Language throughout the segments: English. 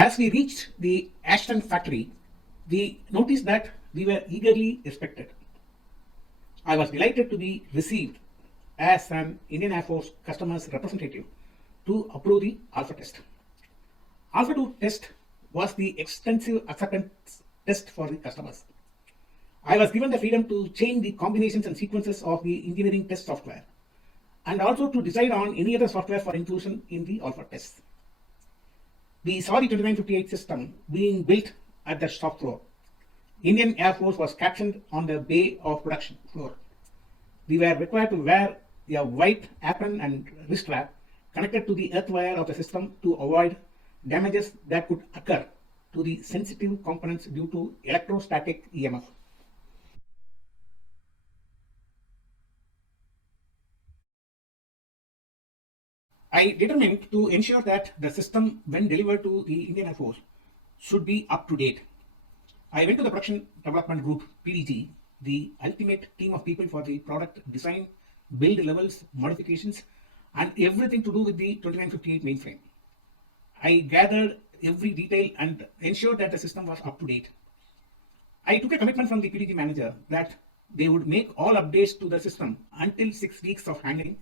As we reached the Ashton factory, we noticed that we were eagerly expected. I was delighted to be received as an Indian Air Force customer's representative to approve the Alpha test. Alpha 2 test was the extensive acceptance test for the customers. I was given the freedom to change the combinations and sequences of the engineering test software and also to decide on any other software for inclusion in the Alpha test. We saw the 2958 system being built at the shop floor. Indian Air Force was captioned on the bay of production floor. We were required to wear a white apron and wrist strap connected to the earth wire of the system to avoid damages that could occur to the sensitive components due to electrostatic EMF. I determined to ensure that the system, when delivered to the Indian Air Force, should be up to date. I went to the Production Development Group, PDG, the ultimate team of people for the product design, build levels, modifications, and everything to do with the 2958 mainframe. I gathered every detail and ensured that the system was up to date. I took a commitment from the PDG manager that they would make all updates to the system until 6 weeks of handling,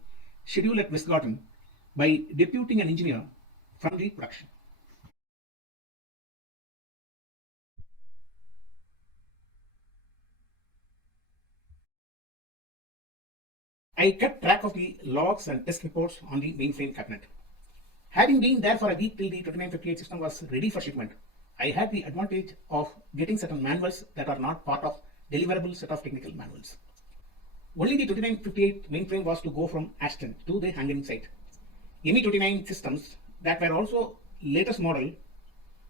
scheduled at West Garden, by deputing an engineer from the production. I kept track of the logs and test reports on the mainframe cabinet. Having been there for a week till the 2958 system was ready for shipment, I had the advantage of getting certain manuals that are not part of deliverable set of technical manuals. Only the 2958 mainframe was to go from Ashton to the handling site. ME29 systems that were also latest model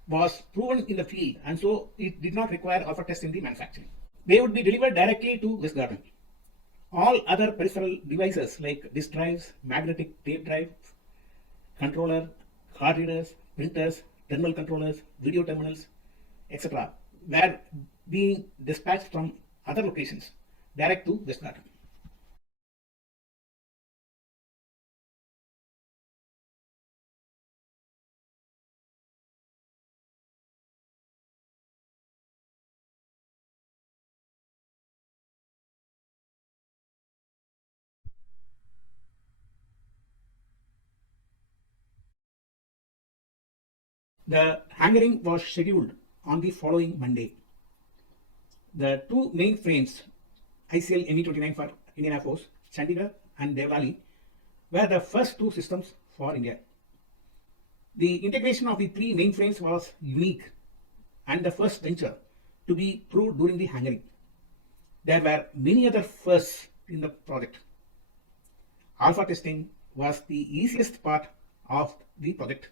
was proven in the field, and so it did not require alpha test in the manufacturing. They would be delivered directly to West Garden. All other peripheral devices like disk drives, magnetic tape drives, controller, card readers, printers, terminal controllers, video terminals, etc. were being dispatched from other locations direct to West Garden. The hankering was scheduled on the following Monday. The two main frames, ICL ME29 for Indian Air Force, Chandigarh and Devali, were the first two systems for India. The integration of the three mainframes was unique and the first venture to be proved during the hankering. There were many other firsts in the project. Alpha testing was the easiest part of the project.